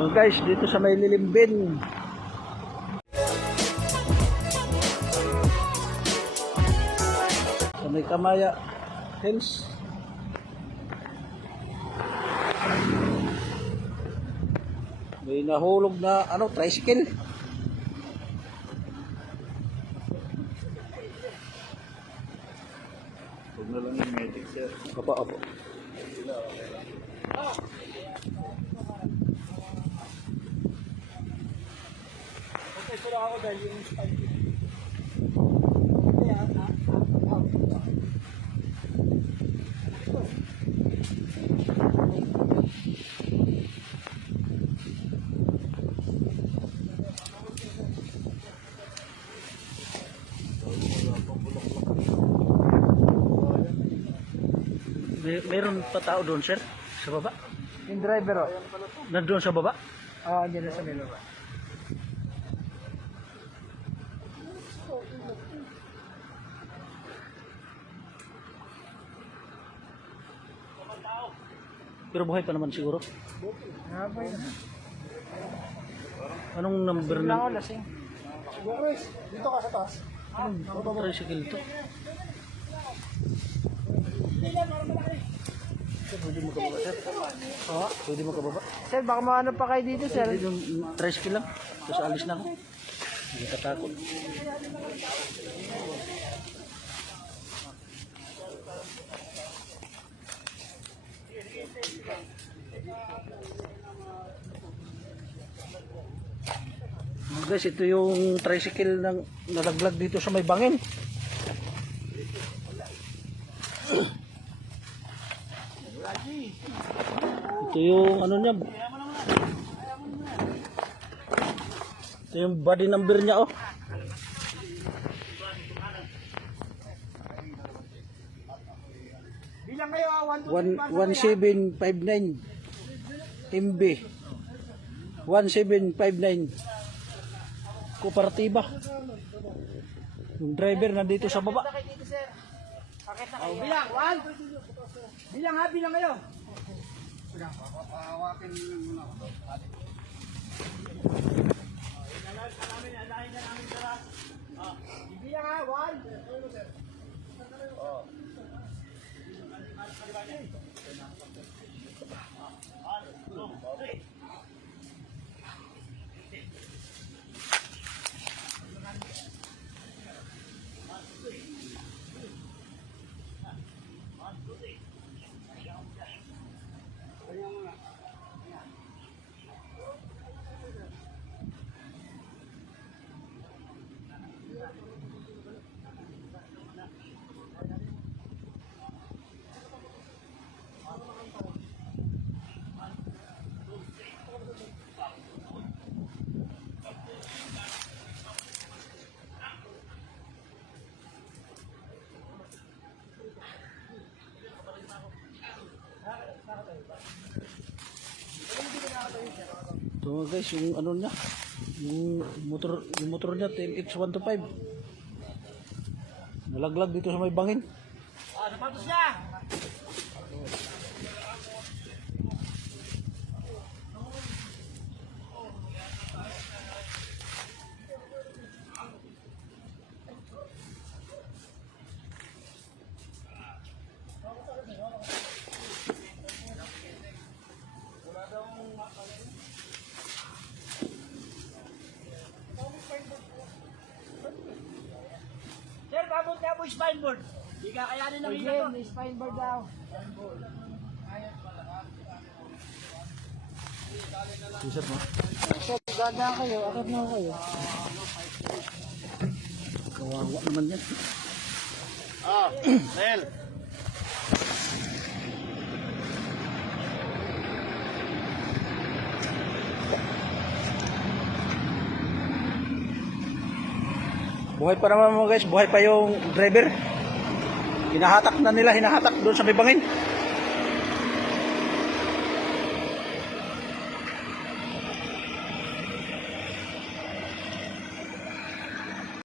So guys, dito sa may Lilimbin. Sa may Kamaya Hills. May nahulog na tricycle. Huwag na lang yung medic, sir. Opo. Okay, sila ako dahil yung spike. Meron pa tao doon, sir? Sa baba? Yung driver, oh. Nandoon sa baba? Oo, andyan na sa melo. Pero buhay pa naman siguro. Nabay na. Anong number Wala ako na? lasing. Boris, dito ka sa taas. Anong tricycle to? Sir, pwede mo kababa, sir? Oo, pwede mo kababa. Sir, baka maano pa kayo dito, sir. Pwede yung tricycle lang. Tapos alis na ako. Hindi katakot. Guys, ito yung tricycle ng nalaglag dito sa may bangin. Ito yung niya. Ito yung body number niya, oh. Bilang kayo, 1759 MB 1759 Kooperatiba. Yung driver nandito sa baba. Oh, bilang, 1. Bilang ha, bilang kayo. Bilang ha, 1. Ito guys, yung niya, yung motor niya, TLX125. Nalaglag dito sa may bangin. Sapatos niya. Sir, babot niya po spine board. Hindi kakayanin ng ito. May spine board daw. T-shirt mo. Sir, gaga kayo. Akit na kayo. Kawawa naman yan. Nel! Buhay pa naman mga guys, buhay pa yung driver. Hinahatak doon sa may bangin.